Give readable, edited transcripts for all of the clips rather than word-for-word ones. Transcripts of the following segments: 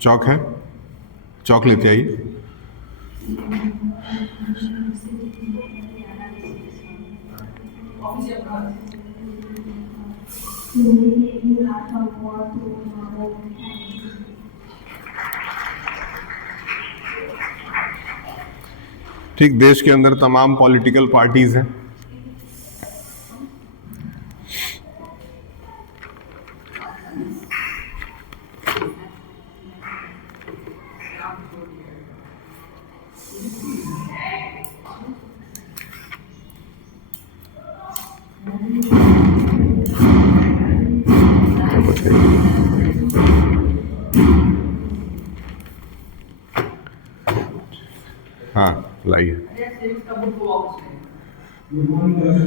चौक है, चौक लेते आइए। ठीक, देश के अंदर तमाम पॉलिटिकल पार्टीज हैं। हाँ लाइए।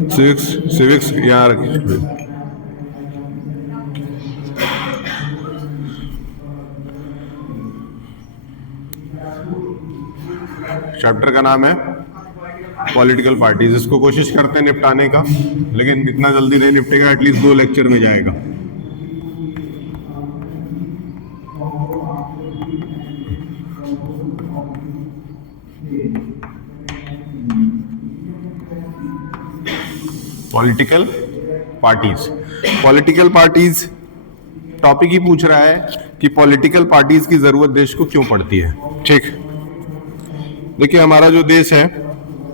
सिविक्स यहाँ रखिए। चैप्टर का नाम है पॉलिटिकल पार्टीज। इसको कोशिश करते हैं निपटाने का, लेकिन इतना जल्दी नहीं निपटेगा, एटलीस्ट 2 लेक्चर में जाएगा। Political parties. Political parties topic ही पूछ रहा है कि पॉलिटिकल पार्टीज की जरूरत देश को क्यों पड़ती है। ठीक, देखिए हमारा जो देश है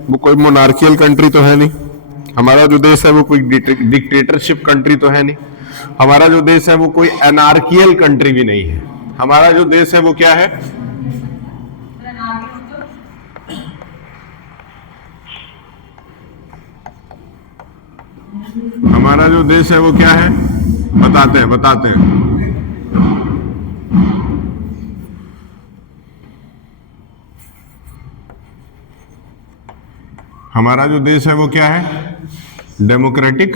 वो कोई मोनार्कियल कंट्री तो है नहीं, हमारा जो देश है वो कोई डिक्टेटरशिप कंट्री तो है नहीं, हमारा जो देश है वो कोई एनार्कियल कंट्री भी नहीं है। हमारा जो देश है वो क्या है? हमारा जो देश है वो क्या है? बताते हैं। हमारा जो देश है वो क्या है? डेमोक्रेटिक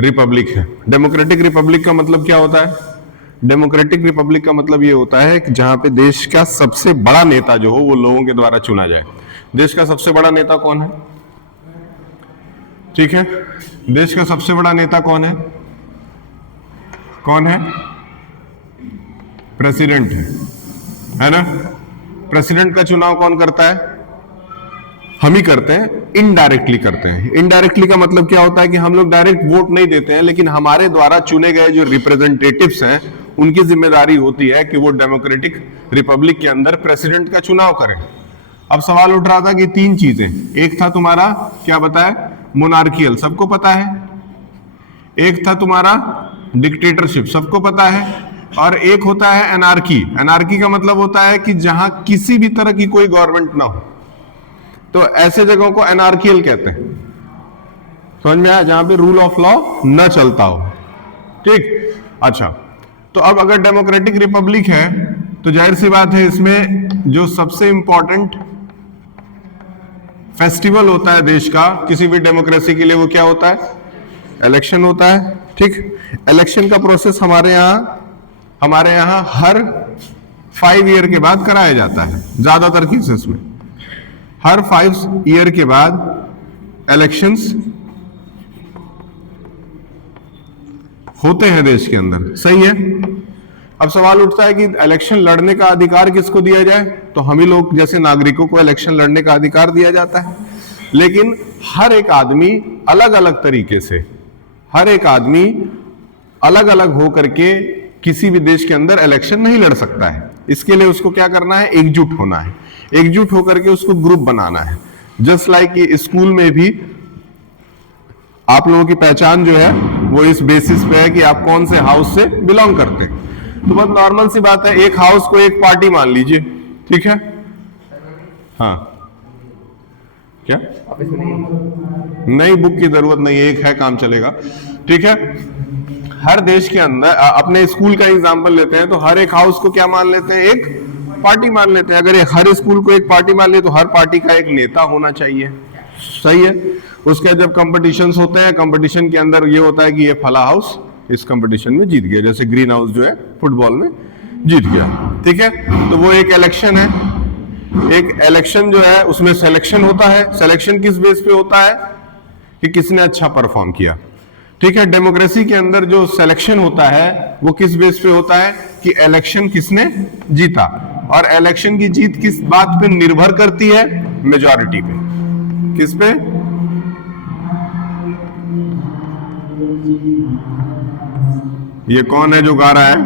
रिपब्लिक है। डेमोक्रेटिक रिपब्लिक का मतलब क्या होता है? डेमोक्रेटिक रिपब्लिक का मतलब ये होता है कि जहां पे देश का सबसे बड़ा नेता जो हो वो लोगों के द्वारा चुना जाए। देश का सबसे बड़ा नेता कौन है? ठीक है, देश का सबसे बड़ा नेता कौन है? प्रेसिडेंट है ना? प्रेसिडेंट का चुनाव कौन करता है? हम ही करते हैं, इनडायरेक्टली करते हैं। इनडायरेक्टली का मतलब क्या होता है कि हम लोग डायरेक्ट वोट नहीं देते हैं, लेकिन हमारे द्वारा चुने गए जो रिप्रेजेंटेटिव्स हैं उनकी जिम्मेदारी होती है कि वो डेमोक्रेटिक रिपब्लिक के अंदर प्रेसिडेंट का चुनाव करें। अब सवाल उठ रहा था कि 3 चीजें, एक था तुम्हारा क्या बताया? मोनार्कियल, सबको पता है। एक था तुम्हारा डिक्टेटरशिप, सबको पता है। और एक होता है एनार्की। एनार्की का मतलब होता है कि जहां किसी भी तरह की कोई गवर्नमेंट ना हो, तो ऐसे जगहों को एनार्कियल कहते हैं। समझ में आया? जहां पे रूल ऑफ लॉ न चलता हो। ठीक, अच्छा, तो अब अगर डेमोक्रेटिक रिपब्लिक है तो जाहिर सी बात है इसमें जो सबसे इंपॉर्टेंट फेस्टिवल होता है देश का किसी भी डेमोक्रेसी के लिए वो क्या होता है? इलेक्शन होता है। ठीक, इलेक्शन का प्रोसेस हमारे यहाँ हर 5 ईयर के बाद कराया जाता है। ज्यादातर केसेस में हर 5 ईयर के बाद इलेक्शंस होते हैं देश के अंदर। सही है। अब सवाल उठता है कि इलेक्शन लड़ने का अधिकार किसको दिया जाए? तो हम ही लोग जैसे नागरिकों को इलेक्शन लड़ने का अधिकार दिया जाता है, लेकिन हर एक आदमी अलग अलग तरीके से, हर एक आदमी अलग अलग होकर के किसी भी देश के अंदर इलेक्शन नहीं लड़ सकता है। इसके लिए उसको क्या करना है? एकजुट होना है। एकजुट होकर के उसको ग्रुप बनाना है। जस्ट लाइक स्कूल में भी आप लोगों की पहचान जो है वो इस बेसिस पे है कि आप कौन से हाउस से बिलोंग करते हैं। तो बहुत नॉर्मल सी बात है, एक हाउस को एक पार्टी मान लीजिए। ठीक है, हाँ, क्या नहीं, बुक की जरूरत नहीं है, एक है, काम चलेगा। ठीक है, हर देश के अंदर अपने स्कूल का एग्जांपल लेते हैं तो हर एक हाउस को क्या मान लेते हैं? एक पार्टी मान लेते हैं। अगर ये हर स्कूल को एक पार्टी मान ले तो हर पार्टी का एक नेता होना चाहिए। सही है। उसके जब कंपटीशंस होते हैं, कंपटीशन के अंदर ये होता है कि ये फला हाउस इस कंपटीशन में जीत गया, जैसे ग्रीन हाउस जो है फुटबॉल में जीत गया। ठीक है, तो वो एक इलेक्शन है। एक इलेक्शन जो है उसमें सिलेक्शन होता है। सिलेक्शन किस बेस पे होता है? कि किसने अच्छा परफॉर्म किया। ठीक है, डेमोक्रेसी के अंदर जो सिलेक्शन होता है वो किस बेस पे होता है कि इलेक्शन किसने जीता, और इलेक्शन की जीत किस बात पे निर्भर करती है, मेजॉरिटी पे। किस पे? ये कौन है जो गा रहा है?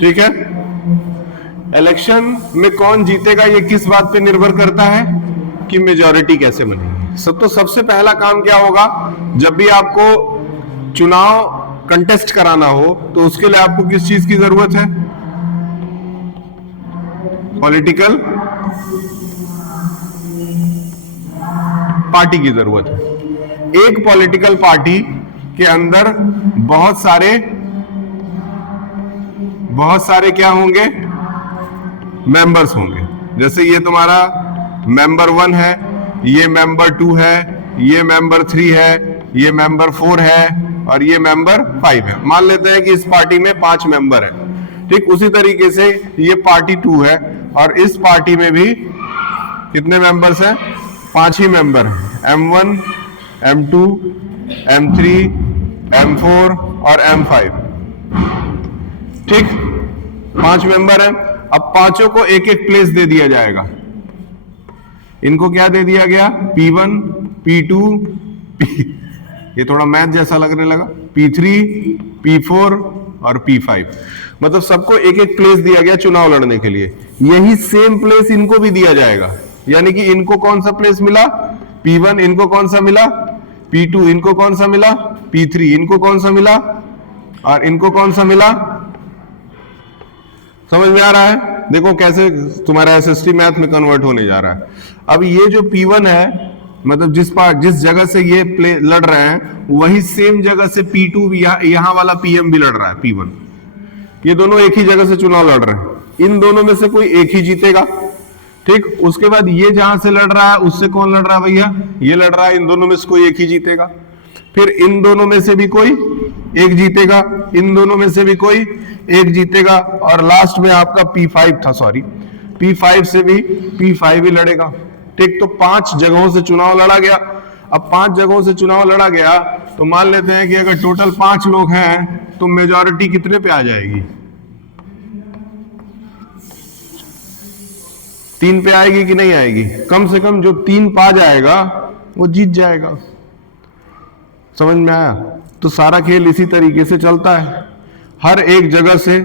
ठीक है, इलेक्शन में कौन जीतेगा ये किस बात पे निर्भर करता है कि मेजॉरिटी कैसे बनेगी। तो सबसे पहला काम क्या होगा, जब भी आपको चुनाव कंटेस्ट कराना हो तो उसके लिए आपको किस चीज की जरूरत है? पॉलिटिकल पार्टी की जरूरत है। एक पॉलिटिकल पार्टी के अंदर बहुत सारे क्या होंगे? मेंबर्स होंगे। जैसे ये तुम्हारा मेंबर 1 है, ये मेंबर 2 है, ये मेंबर 3 है, ये मेंबर 4 है और ये मेंबर 5 है। मान लेते हैं कि इस पार्टी में 5 मेंबर है। ठीक उसी तरीके से ये पार्टी 2 है और इस पार्टी में भी कितने मेंबर्स हैं? 5 ही मेंबर हैं, M1, M2, M3, M4 और M5। ठीक, 5 मेंबर हैं। अब पांचों को एक एक प्लेस दे दिया जाएगा। इनको क्या दे दिया गया? P1, P2, ये थोड़ा मैथ जैसा लगने लगा, P3, P4 और P5। मतलब सबको एक एक प्लेस दिया गया चुनाव लड़ने के लिए। यही सेम प्लेस इनको भी दिया जाएगा, यानी कि इनको कौन सा प्लेस मिला? P1। इनको कौन सा मिला? P2। इनको कौन सा मिला? P3। इनको कौन सा मिला? और इनको कौन सा मिला? समझ में आ रहा है? देखो कैसे तुम्हारा एसएसटी मैथ में कन्वर्ट होने जा रहा है। अब ये जो P1 है, मतलब जिस जगह से ये प्ले लड़ रहे हैं वही सेम जगह से P2 भी, यहां वाला PM भी लड़ रहा है, P1। ये दोनों एक ही जगह से चुनाव लड़ रहे हैं। इन दोनों में से कोई एक ही जीतेगा। ठीक, उसके बाद ये जहां से लड़ रहा है उससे कौन लड़ रहा है भैया? ये लड़ रहा है। इन दोनों में से कोई एक ही जीतेगा। फिर इन दोनों में से भी कोई एक जीतेगा, इन दोनों में से भी कोई एक जीतेगा और लास्ट में आपका P5 था, सॉरी, P5 से भी P5 ही लड़ेगा। ठीक, तो 5 जगहों से चुनाव लड़ा गया। अब 5 जगहों से चुनाव लड़ा गया तो मान लेते हैं कि अगर टोटल 5 लोग हैं तो मेजॉरिटी कितने पे आ जाएगी? 3 पे आएगी कि नहीं आएगी? कम से कम जो 3 पा जाएगा वो जीत जाएगा। समझ में आया? तो सारा खेल इसी तरीके से चलता है। हर एक जगह से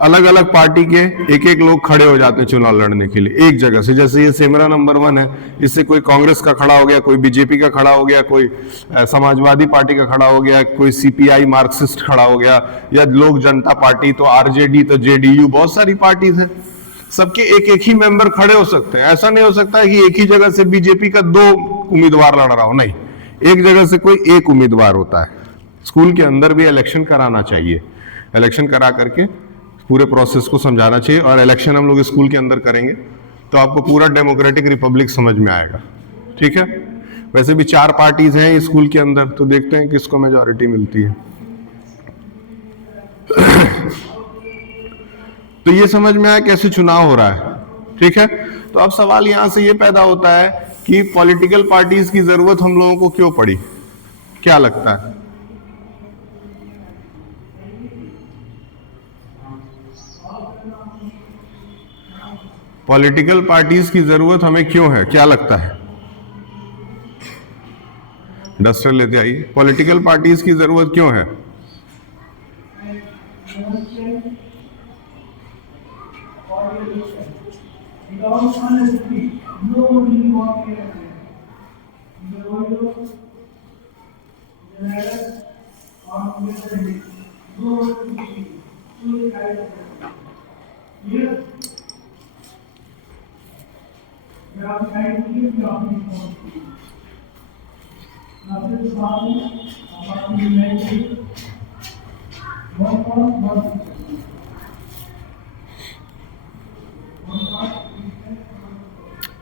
अलग अलग पार्टी के एक एक लोग खड़े हो जाते हैं चुनाव लड़ने के लिए एक जगह से। जैसे ये सेमरा नंबर 1 है, इससे कोई कांग्रेस का खड़ा हो गया, कोई बीजेपी का खड़ा हो गया, कोई समाजवादी पार्टी का खड़ा हो गया, कोई CPI मार्क्सिस्ट खड़ा हो गया, या लोक जनता पार्टी, तो RJD, तो JDU, बहुत सारी पार्टीज हैं। सबके एक एक ही मेंबर खड़े हो सकते हैं। ऐसा नहीं हो सकता है कि एक ही जगह से बीजेपी का 2 उम्मीदवार लड़ रहा हो, नहीं, एक जगह से कोई एक उम्मीदवार होता है। स्कूल के अंदर भी इलेक्शन कराना चाहिए, इलेक्शन करा करके पूरे प्रोसेस को समझाना चाहिए। और इलेक्शन हम लोग स्कूल के अंदर करेंगे तो आपको पूरा डेमोक्रेटिक रिपब्लिक समझ में आएगा। ठीक है, वैसे भी 4 पार्टीज हैं स्कूल के अंदर, तो देखते हैं किसको मेजॉरिटी मिलती है। तो ये समझ में आया कैसे चुनाव हो रहा है। ठीक है, तो अब सवाल यहां से ये पैदा होता है कि पॉलिटिकल पार्टीज की जरूरत हम लोगों को क्यों पड़ी? क्या लगता है? पॉलिटिकल पार्टीज की जरूरत हमें क्यों है? क्या लगता है? डस्टर लेते आइए। पॉलिटिकल पार्टीज की जरूरत क्यों है?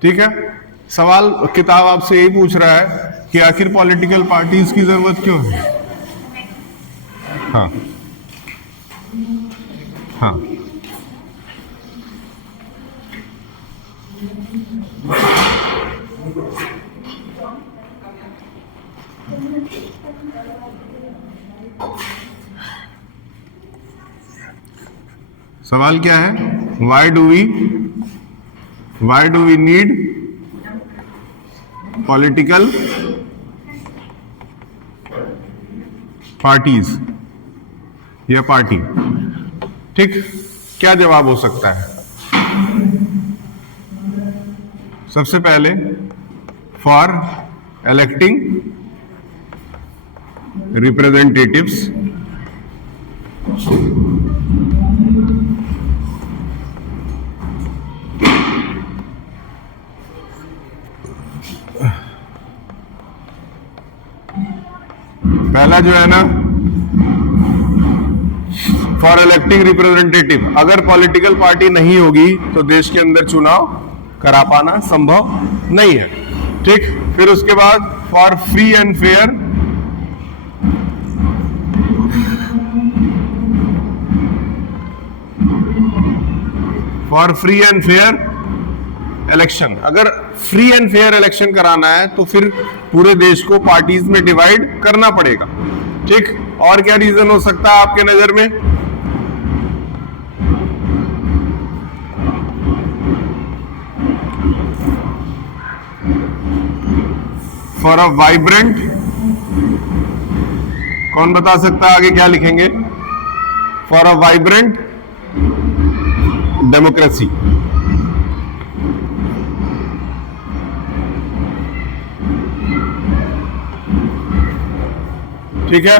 ठीक है, सवाल किताब आपसे यही पूछ रहा है कि आखिर पॉलिटिकल पार्टीज की जरूरत क्यों है। हाँ हाँ, सवाल क्या है? Why do we need political parties या पार्टी? ठीक, क्या जवाब हो सकता है? सबसे पहले फॉर इलेक्टिंग रिप्रेजेंटेटिव्स पहला जो है ना, फॉर इलेक्टिंग रिप्रेजेंटेटिव, अगर पॉलिटिकल पार्टी नहीं होगी तो देश के अंदर चुनाव करा पाना संभव नहीं है। ठीक, फिर उसके बाद for free and fair election, अगर फ्री एंड फेयर इलेक्शन कराना है तो फिर पूरे देश को पार्टीज में डिवाइड करना पड़ेगा। ठीक, और क्या रीजन हो सकता है आपके नजर में? फॉर अ वाइब्रेंट, कौन बता सकता है आगे क्या लिखेंगे? For a vibrant democracy. ठीक है,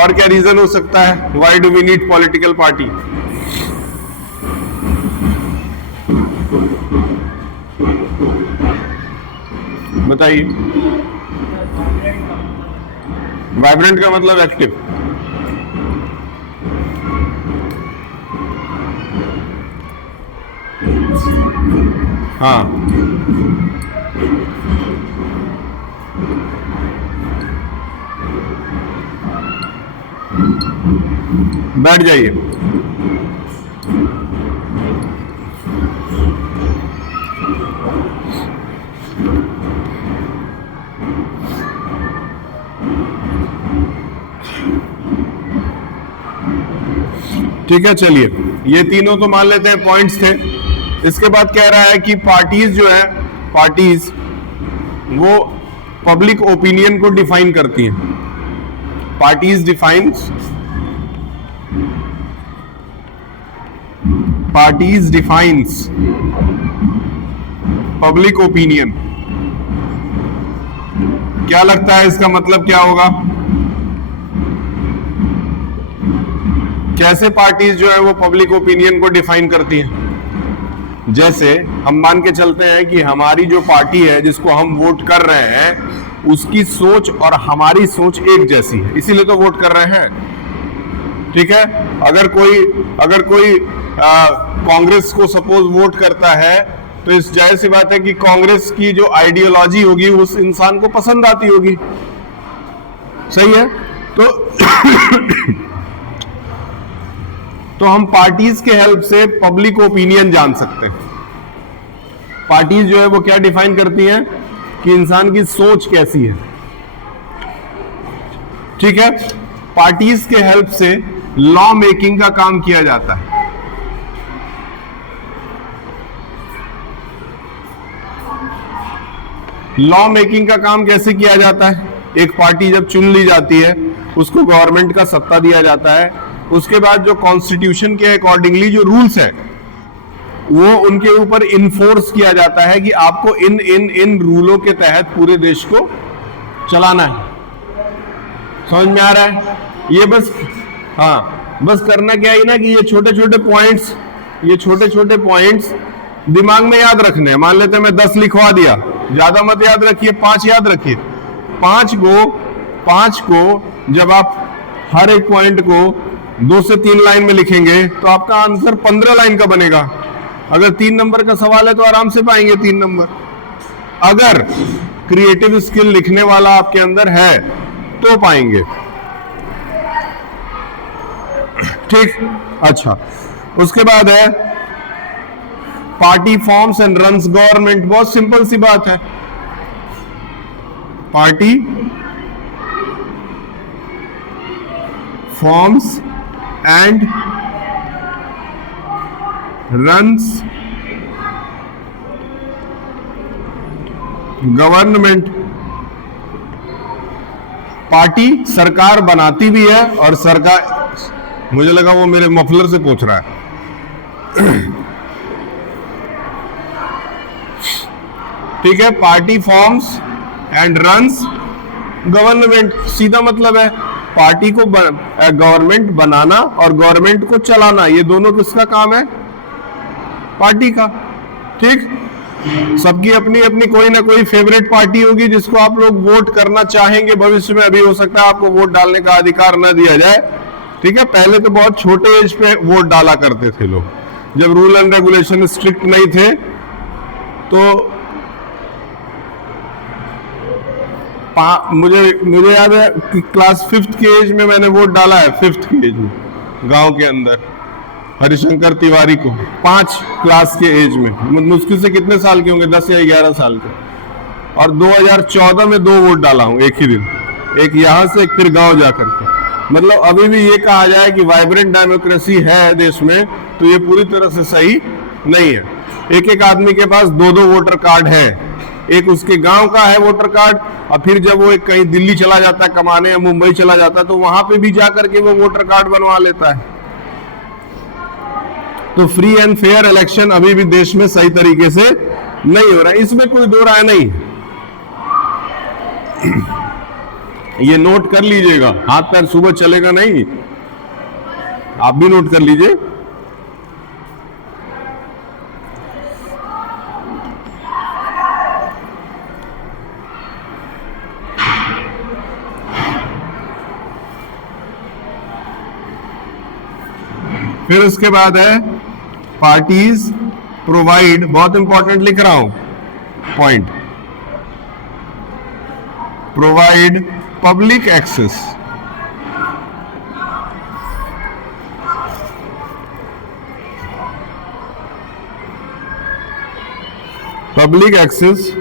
और क्या रीजन हो सकता है? Why do we need political party? बताइए। वाइब्रेंट का मतलब एक्टिव। हाँ, बैठ जाइए। ठीक है, चलिए, ये तीनों तो मान लेते हैं पॉइंट्स थे। इसके बाद कह रहा है कि पार्टीज जो है, पार्टीज वो पब्लिक ओपिनियन को डिफाइन करती हैं। Parties defines public opinion. क्या लगता है इसका मतलब क्या होगा? कैसे पार्टीज जो है वो पब्लिक ओपिनियन को डिफाइन करती हैं? जैसे हम मान के चलते हैं कि हमारी जो पार्टी है जिसको हम वोट कर रहे हैं उसकी सोच और हमारी सोच एक जैसी है, इसीलिए तो वोट कर रहे हैं। ठीक है, अगर कोई कांग्रेस को सपोज वोट करता है तो इस जाहिर सी बात है कि कांग्रेस की जो आइडियोलॉजी होगी उस इंसान को पसंद आती होगी। सही है, तो हम पार्टीज के हेल्प से पब्लिक ओपिनियन जान सकते हैं। पार्टीज जो है वो क्या डिफाइन करती हैं कि इंसान की सोच कैसी है। ठीक है, पार्टीज के हेल्प से लॉ मेकिंग का काम किया जाता है। लॉ मेकिंग का काम कैसे किया जाता है? एक पार्टी जब चुन ली जाती है उसको गवर्नमेंट का सत्ता दिया जाता है, उसके बाद जो कॉन्स्टिट्यूशन के अकॉर्डिंगली जो रूल्स है वो उनके ऊपर इन्फोर्स किया जाता है कि आपको इन रूलों के तहत पूरे देश को चलाना है। समझ में आ रहा है? ये बस, हाँ, बस करना क्या है ना कि ये छोटे छोटे पॉइंट्स दिमाग में याद रखने हैं। मान लेते हैं मैं 10 लिखवा दिया, ज्यादा मत याद रखिए, 5 याद रखिए। 5 को जब आप हर एक पॉइंट को 2 से 3 लाइन में लिखेंगे तो आपका आंसर 15 लाइन का बनेगा। अगर 3 नंबर का सवाल है तो आराम से पाएंगे 3 नंबर। अगर क्रिएटिव स्किल लिखने वाला आपके अंदर है तो पाएंगे। ठीक, अच्छा, उसके बाद है party forms and runs government. बहुत सिंपल सी बात है, party forms and runs government. Party सरकार बनाती भी है और सरकार, मुझे लगा वो मेरे मफलर से पूछ रहा है। ठीक है, party forms and runs government, सीधा मतलब है पार्टी को गवर्नमेंट बनाना और गवर्नमेंट को चलाना, ये दोनों किसका काम है? पार्टी का। ठीक, सबकी अपनी अपनी कोई ना कोई फेवरेट पार्टी होगी जिसको आप लोग वोट करना चाहेंगे भविष्य में। अभी हो सकता है आपको वोट डालने का अधिकार न दिया जाए, ठीक है। पहले तो बहुत छोटे एज पे वोट डाला करते थे लोग, जब रूल एंड रेगुलेशन स्ट्रिक्ट नहीं थे। तो मुझे याद है कि क्लास 5th के एज में मैंने वोट डाला है, 5th के एज में, गांव के अंदर हरिशंकर तिवारी को, 5 क्लास के एज में। मुश्किल से कितने साल के होंगे, 10 या 11 साल के। और 2014 में 2 वोट डाला हूं एक ही दिन, एक यहां से एक फिर गांव जाकर के। मतलब अभी भी ये कहा जाए कि वाइब्रेंट डेमोक्रेसी है देश में, तो ये पूरी तरह से सही नहीं है। एक एक आदमी के पास 2-2 वोटर कार्ड है, एक उसके गांव का है वोटर कार्ड, और फिर जब वो कहीं दिल्ली चला जाता है कमाने या मुंबई चला जाता है तो वहां पे भी जाकर के वो वोटर कार्ड बनवा लेता है। तो फ्री एंड फेयर इलेक्शन अभी भी देश में सही तरीके से नहीं हो रहा है, इसमें कोई दो राय नहीं। ये नोट कर लीजिएगा, हाथ पैर सुबह चलेगा नहीं, आप भी नोट कर लीजिए। फिर उसके बाद है पार्टीज प्रोवाइड, बहुत इंपॉर्टेंट लिख रहा हूं point, provide public access, public access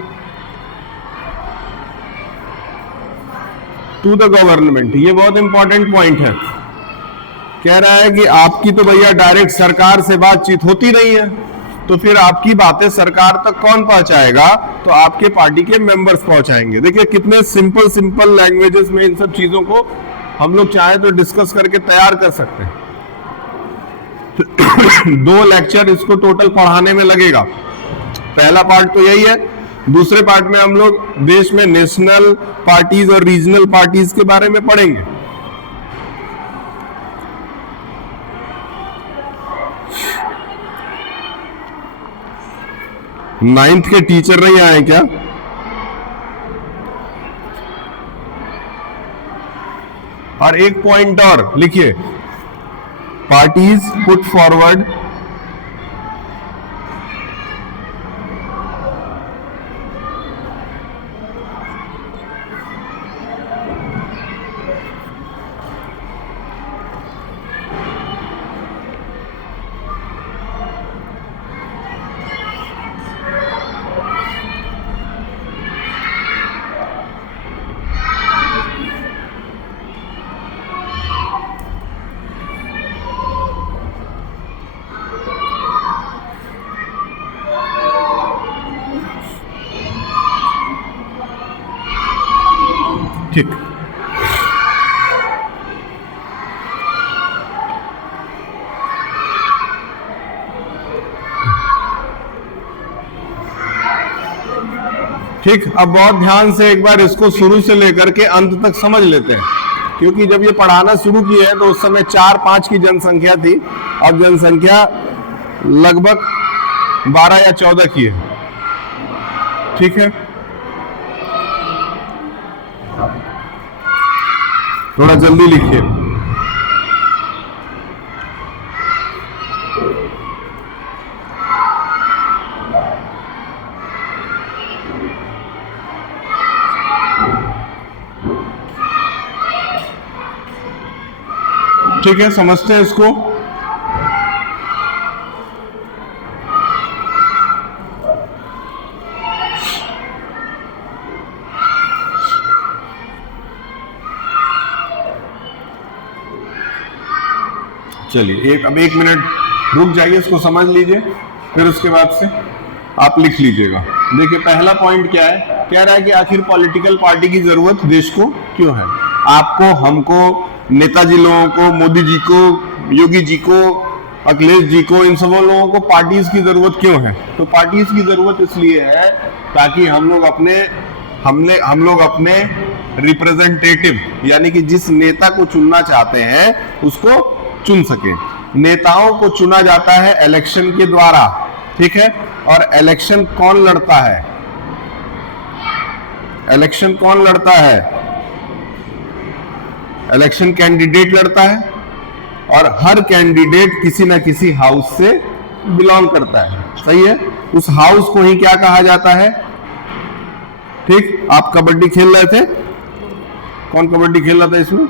to the government. ये बहुत इंपॉर्टेंट पॉइंट है। कह रहा है कि आपकी तो भैया डायरेक्ट सरकार से बातचीत होती नहीं है, तो फिर आपकी बातें सरकार तक कौन पहुंचाएगा? तो आपके पार्टी के मेंबर्स पहुंचाएंगे। देखिए कितने सिंपल लैंग्वेजेस में इन सब चीजों को हम लोग चाहे तो डिस्कस करके तैयार कर सकते हैं। 2 लेक्चर इसको टोटल पढ़ाने में लगेगा। पहला पार्ट तो यही है, दूसरे पार्ट में हम लोग देश में नेशनल पार्टीज और रीजनल पार्टीज के बारे में पढ़ेंगे। नाइन्थ के टीचर नहीं आए क्या? और एक पॉइंट और लिखिए, पार्टीज पुट फॉरवर्ड ठीक। ठीक, अब बहुत ध्यान से एक बार इसको शुरू से लेकर के अंत तक समझ लेते हैं, क्योंकि जब ये पढ़ाना शुरू किया है तो उस समय 4-5 की जनसंख्या थी, अब जनसंख्या लगभग 12 या 14 की है। ठीक है, थोड़ा जल्दी लिखिए। ठीक है, समझते हैं इसको। चलिए अब 1 मिनट रुक जाइए, इसको समझ लीजिए, फिर उसके बाद से आप लिख लीजिएगा। देखिए पहला पॉइंट क्या है, कह रहा है कि आखिर पॉलिटिकल पार्टी की जरूरत देश को क्यों है। आपको, हमको, नेताजी लोगों को, मोदी जी को, योगी जी को, अखिलेश जी को, इन सब लोगों को पार्टीज की जरूरत क्यों है? तो पार्टीज की जरूरत इसलिए है ताकि हम लोग अपने रिप्रेजेंटेटिव यानी कि जिस नेता को चुनना चाहते हैं उसको चुन सके। नेताओं को चुना जाता है इलेक्शन के द्वारा, ठीक है। और इलेक्शन कौन लड़ता है? इलेक्शन कौन लड़ता है? इलेक्शन कैंडिडेट लड़ता है, और हर कैंडिडेट किसी ना किसी हाउस से बिलोंग करता है, सही है। उस हाउस को ही क्या कहा जाता है? ठीक, आप कबड्डी खेल रहे थे, कौन कबड्डी खेल रहा था इसमें?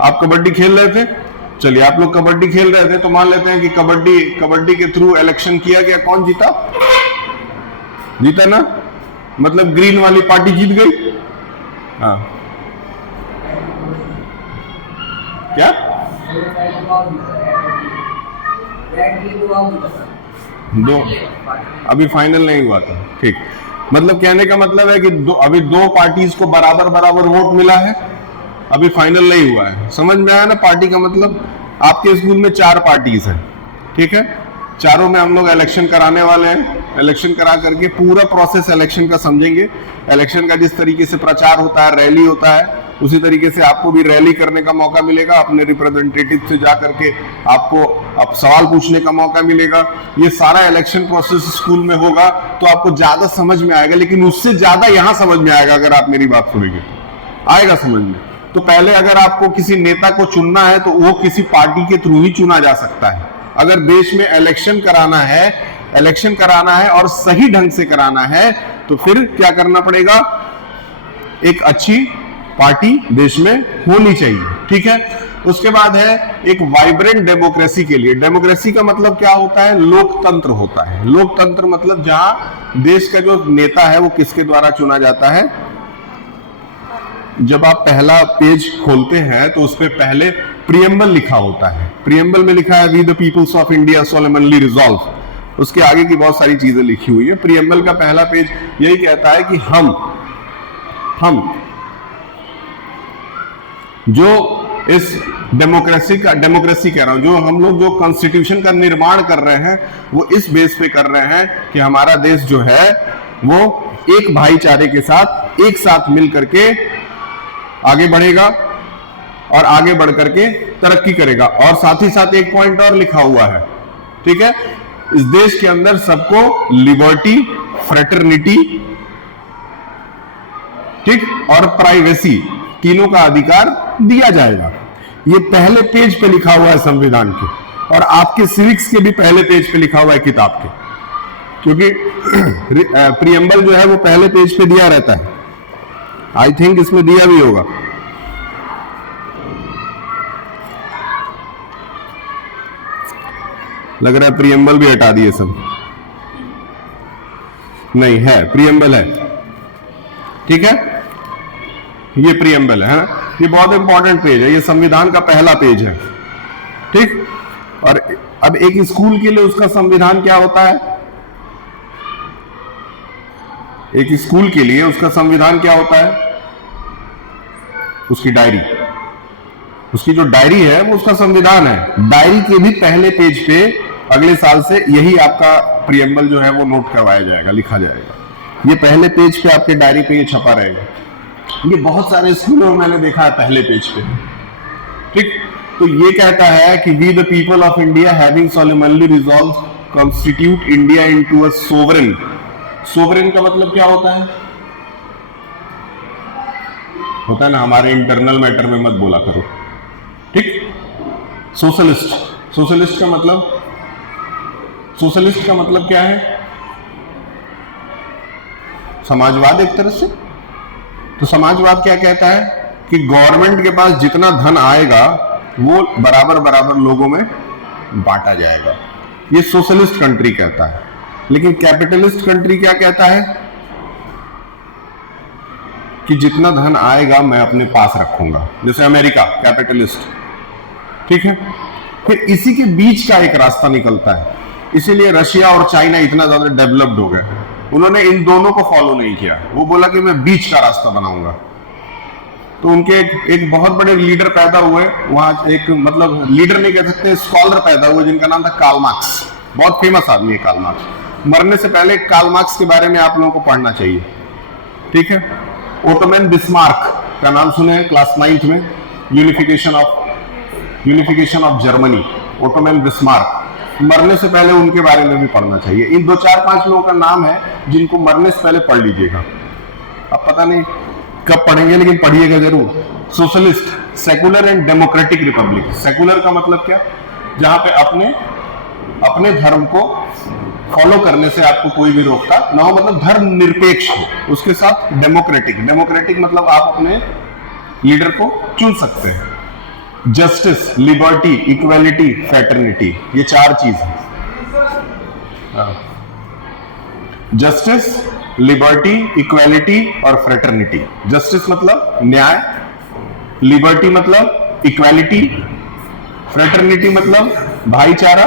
आप कबड्डी खेल रहे थे, चलिए आप लोग कबड्डी खेल रहे थे, तो मान लेते हैं कि कबड्डी के थ्रू इलेक्शन किया गया, कौन जीता? जीता ना, मतलब ग्रीन वाली पार्टी जीत गई। हाँ, क्या? दो, अभी फाइनल नहीं हुआ था, ठीक। मतलब कहने का मतलब है कि अभी दो पार्टीज को बराबर वोट मिला है, अभी फाइनल नहीं हुआ है। समझ में आया ना पार्टी का मतलब? आपके स्कूल में 4 पार्टीज हैं, ठीक है। चारों में हम लोग इलेक्शन कराने वाले हैं। इलेक्शन करा करके पूरा प्रोसेस इलेक्शन का समझेंगे। इलेक्शन का जिस तरीके से प्रचार होता है, रैली होता है, उसी तरीके से आपको भी रैली करने का मौका मिलेगा। अपने रिप्रेजेंटेटिव से जा करके आपको अब सवाल पूछने का मौका मिलेगा। ये सारा इलेक्शन प्रोसेस स्कूल में होगा तो आपको ज्यादा समझ में आएगा, लेकिन उससे ज्यादा यहां समझ में आएगा अगर आप मेरी बात सुनेंगे, आएगा समझ में। तो पहले अगर आपको किसी नेता को चुनना है तो वो किसी पार्टी के थ्रू ही चुना जा सकता है। अगर देश में इलेक्शन कराना है और सही ढंग से कराना है तो फिर क्या करना पड़ेगा? एक अच्छी पार्टी देश में होनी चाहिए, ठीक है। उसके बाद है एक वाइब्रेंट डेमोक्रेसी के लिए। डेमोक्रेसी का मतलब क्या होता है? लोकतंत्र होता है। लोकतंत्र मतलब जहां देश का जो नेता है वो किसके द्वारा चुना जाता है। जब आप पहला पेज खोलते हैं तो उस पर पहले प्रियम्बल लिखा होता है। प्रियम्बल में लिखा है we the peoples of India solemnly resolve. उसके आगे की बहुत सारी चीजें लिखी हुई है। प्रियम्बल का पहला पेज यही कहता है कि हम जो इस डेमोक्रेसी कह रहा हूं, जो हम लोग जो कॉन्स्टिट्यूशन का निर्माण कर रहे हैं वो इस बेस पे कर रहे हैं कि हमारा देश जो है वो एक भाईचारे के साथ एक साथ मिल करके आगे बढ़ेगा और आगे बढ़ करके तरक्की करेगा। और साथ ही साथ एक पॉइंट और लिखा हुआ है, ठीक है, इस देश के अंदर सबको लिबर्टी, फ्रेटर्निटी, ठीक, और प्राइवेसी तीनों का अधिकार दिया जाएगा। ये पहले पेज पे लिखा हुआ है संविधान के, और आपके सिविक्स के भी पहले पेज पे लिखा हुआ है किताब के, क्योंकि प्रियम्बल जो है वो पहले पेज पे दिया रहता है। आई थिंक इसमें दिया भी होगा। लग रहा है प्रियम्बल भी हटा दिए सब। नहीं है, प्रियम्बल है, ठीक है, ये प्रियम्बल है ना। ये बहुत इंपॉर्टेंट पेज है, ये संविधान का पहला पेज है, ठीक। और अब एक स्कूल के लिए उसका संविधान क्या होता है? एक स्कूल के लिए उसका संविधान क्या होता है? उसकी डायरी, उसकी जो डायरी है वो उसका संविधान है। डायरी के भी पहले पेज पे अगले साल से यही आपका प्रियम्बल जो है वो नोट करवाया जाएगा, लिखा जाएगा। ये पहले पेज पे आपके डायरी पे ये छपा रहेगा। ये बहुत सारे स्कूलों में मैंने देखा है पहले पेज पे, ठीक। तो ये कहता है कि we the people of India having solemnly resolve constitute India into a sovereign. Sovereign का मतलब क्या होता है? होता है ना, हमारे इंटरनल मैटर में मत बोला करो, ठीक। सोशलिस्ट, सोशलिस्ट का मतलब क्या है? समाजवाद एक तरह से। तो समाजवाद क्या कहता है कि गवर्नमेंट के पास जितना धन आएगा वो बराबर लोगों में बांटा जाएगा। ये सोशलिस्ट कंट्री कहता है। लेकिन कैपिटलिस्ट कंट्री क्या कहता है कि जितना धन आएगा मैं अपने पास रखूंगा। जैसे अमेरिका कैपिटलिस्ट, ठीक है। फिर इसी के बीच का एक रास्ता निकलता है। इसीलिए रशिया और चाइना इतना ज्यादा डेवलप्ड हो गया, उन्होंने इन दोनों को फॉलो नहीं किया, वो बोला कि मैं बीच का रास्ता बनाऊंगा। तो उनके एक बहुत बड़े लीडर पैदा हुए वहां, एक मतलब लीडर नहीं कह सकते, स्कॉलर पैदा हुए जिनका नाम था कार्ल मार्क्स। बहुत फेमस आदमी है कार्ल मार्क्स। मरने से पहले कार्ल मार्क्स के बारे में आप लोगों को पढ़ना चाहिए, ठीक है। ओटोमन बिस्मार्क का नाम सुने हैं क्लास 9th में, unification of Germany, Ottoman Bismarck. मरने से पहले उनके बारे में भी पढ़ना चाहिए। इन 2-4-5 लोगों का नाम है जिनको मरने से पहले पढ़ लीजिएगा। अब पता नहीं कब पढ़ेंगे, लेकिन पढ़िएगा जरूर। Socialist, secular and democratic Republic. Secular का मतलब क्या? जहां पे अपने धर्म को फॉलो करने से आपको कोई भी रोकता ना हो, मतलब धर्म निरपेक्ष हो। उसके साथ डेमोक्रेटिक मतलब आप अपने लीडर को चुन सकते हैं। जस्टिस, लिबर्टी, इक्वालिटी, फ्रेटर्निटी, ये 4 चीज है। जस्टिस, लिबर्टी, इक्वालिटी और फ्रेटर्निटी। जस्टिस मतलब न्याय, लिबर्टी मतलब इक्वालिटी, फ्रेटर्निटी मतलब भाईचारा।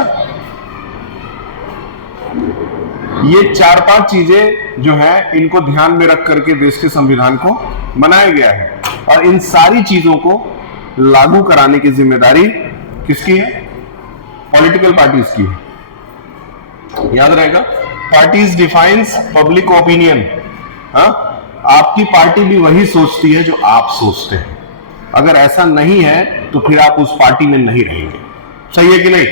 ये 4-5 चीजें जो है, इनको ध्यान में रख करके देश के संविधान को बनाया गया है। और इन सारी चीजों को लागू कराने की जिम्मेदारी किसकी है? पॉलिटिकल पार्टीज की है। याद रहेगा, पार्टीज डिफाइंस पब्लिक ओपिनियन। हाँ, आपकी पार्टी भी वही सोचती है जो आप सोचते हैं। अगर ऐसा नहीं है तो फिर आप उस पार्टी में नहीं रहेंगे। सही है कि नहीं?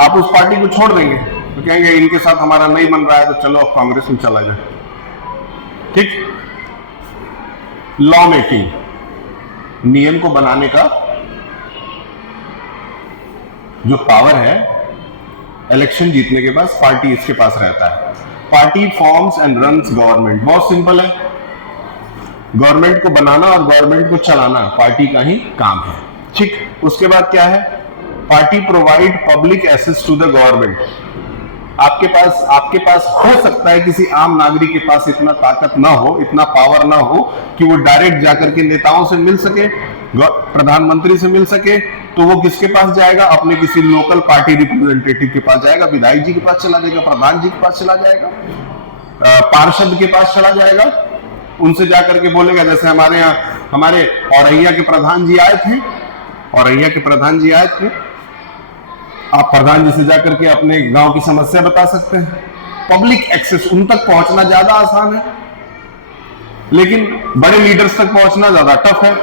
आप उस पार्टी को छोड़ देंगे तो कहेंगे इनके साथ हमारा नहीं बन रहा है, तो चलो अब कांग्रेस में चला जाए। ठीक। लॉ मेकिंग, नियम को बनाने का जो पावर है, इलेक्शन जीतने के बाद पार्टी इसके पास रहता है। Party forms and runs government. बहुत सिंपल है, गवर्नमेंट को बनाना और गवर्नमेंट को चलाना पार्टी का ही काम है। ठीक। उसके बाद क्या है? Party provide public access to the government. आपके पास हो सकता है किसी आम नागरिक के पास इतना ताकत ना हो, इतना पावर ना हो कि वो डायरेक्ट जाकर के नेताओं से मिल सके, प्रधानमंत्री से मिल सके, तो वो किसके पास जाएगा? अपने किसी लोकल पार्टी रिप्रेजेंटेटिव के पास जाएगा, विधायक जी के पास चला जाएगा, प्रधान जी के पास चला जाएगा, पार्षद के पास चला जाएगा। उनसे जाकर के बोलेगा, जैसे हमारे यहाँ हमारे औरैया के प्रधान जी आए थे, आप प्रधान जी से जाकर के अपने गांव की समस्या बता सकते हैं। पब्लिक एक्सेस, उन तक पहुंचना ज्यादा आसान है, लेकिन बड़े लीडर्स तक पहुंचना ज्यादा टफ है।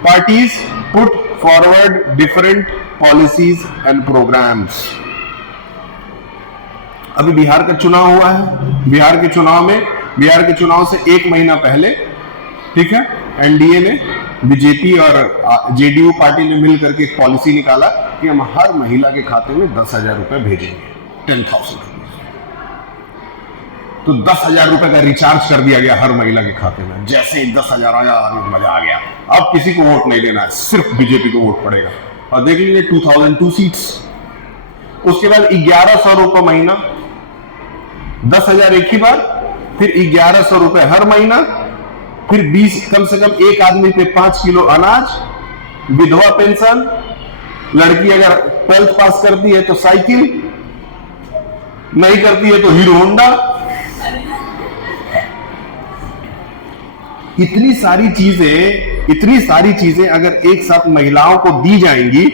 Parties put forward different policies and programs. अभी बिहार का चुनाव हुआ है। बिहार के चुनाव से 1 महीना पहले, ठीक है, एनडीए ने, बीजेपी और जेडीयू पार्टी ने मिलकर के एक पॉलिसी निकाला कि हम हर महिला के खाते में 10,000 रुपए भेजेंगे, 10,000 रुपीज। तो 10,000 रुपए का रिचार्ज कर दिया गया हर महिला के खाते में। जैसे ही 10,000 आया, मजा आ गया। अब किसी को वोट नहीं देना है, सिर्फ बीजेपी को वोट पड़ेगा। और देख लीजिए 2002 सीट्स। उसके बाद 1100 रुपए महीना, 10,000 एक ही बार, फिर 1100 रुपए हर महीना, फिर 20, कम से कम एक आदमी पे 5 किलो अनाज, विधवा पेंशन, लड़की अगर 12th पास करती है तो साइकिल, नहीं करती है तो हीरो होंडा। इतनी सारी चीजें अगर एक साथ महिलाओं को दी जाएंगी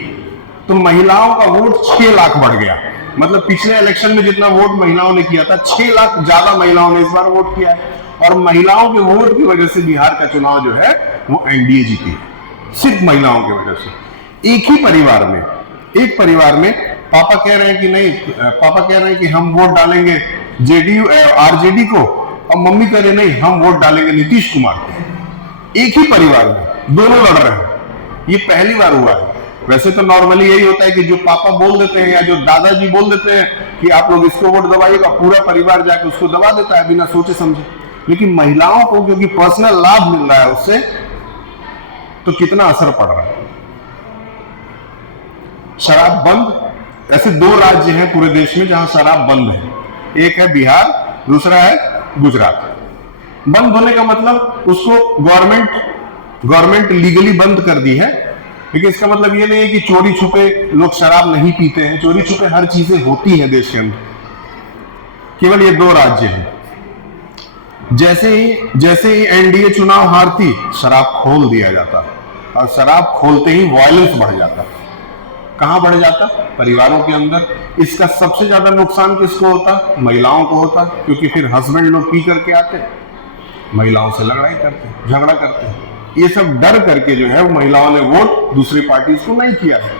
तो महिलाओं का वोट 6 लाख बढ़ गया। मतलब पिछले इलेक्शन में जितना वोट महिलाओं ने किया था, 6 लाख ज्यादा महिलाओं ने इस बार वोट किया है। और महिलाओं के वोट की वजह से बिहार का चुनाव जो है वो एनडीए जीती, सिर्फ महिलाओं की वजह से। एक ही परिवार में पापा कह रहे हैं कि हम वोट डालेंगे जेडीयू आरजेडी को, और मम्मी कह रहे नहीं हम वोट डालेंगे नीतीश कुमार को। एक ही परिवार में दोनों लड़ रहे हैं। ये पहली बार हुआ है। वैसे तो नॉर्मली यही होता है कि जो पापा बोल देते हैं या जो दादाजी बोल देते हैं कि आप लोग इसको वोट दबाइएगा, पूरा परिवार जाकर उसको दबा देता है बिना सोचे समझे। लेकिन महिलाओं को क्योंकि पर्सनल लाभ मिल रहा है उससे, तो कितना असर पड़ रहा है। शराब बंद। ऐसे 2 राज्य हैं पूरे देश में जहां शराब बंद है, एक है बिहार, दूसरा है गुजरात। बंद होने का मतलब उसको गवर्नमेंट लीगली बंद कर दी है, लेकिन इसका मतलब ये नहीं है कि चोरी छुपे लोग शराब नहीं पीते हैं, चोरी छुपे हर चीजें होती हैं देश के अंदर। केवल ये 2 राज्य हैं। जैसे ही एनडीए चुनाव हारती, शराब खोल दिया जाता, और शराब खोलते ही वायलेंस बढ़ जाता। कहां बढ़ जाता? परिवारों के अंदर। इसका सबसे ज्यादा नुकसान किसको होता? महिलाओं को होता, क्योंकि फिर हस्बैंड लोग पी करके आते, महिलाओं से लड़ाई करते, झगड़ा करते। ये सब डर करके जो है वो महिलाओं ने वोट दूसरी पार्टी को नहीं किया है।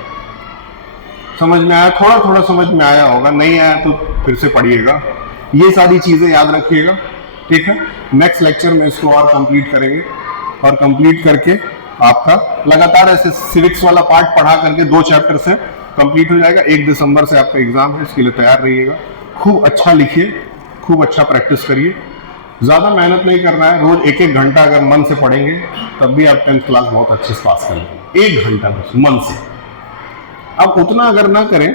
समझ में आया? थोड़ा थोड़ा समझ में आया होगा, नहीं आया तो फिर से पढ़िएगा, ये सारी चीजें याद रखिएगा, ठीक है। नेक्स्ट लेक्चर में इसको और कंप्लीट करेंगे, और कंप्लीट करके आपका लगातार ऐसे सिविक्स वाला पार्ट पढ़ा करके 2 चैप्टर से कंप्लीट हो जाएगा। 1 दिसंबर से आपका एग्जाम है, इसके लिए तैयार रहिएगा। खूब अच्छा लिखिए, खूब अच्छा प्रैक्टिस करिए, ज्यादा मेहनत नहीं करना है। रोज 1-1 घंटा अगर मन से पढ़ेंगे तब भी आप 10th क्लास बहुत अच्छे से पास कर लेंगे। 1 घंटा बस मन से। अब उतना अगर ना करें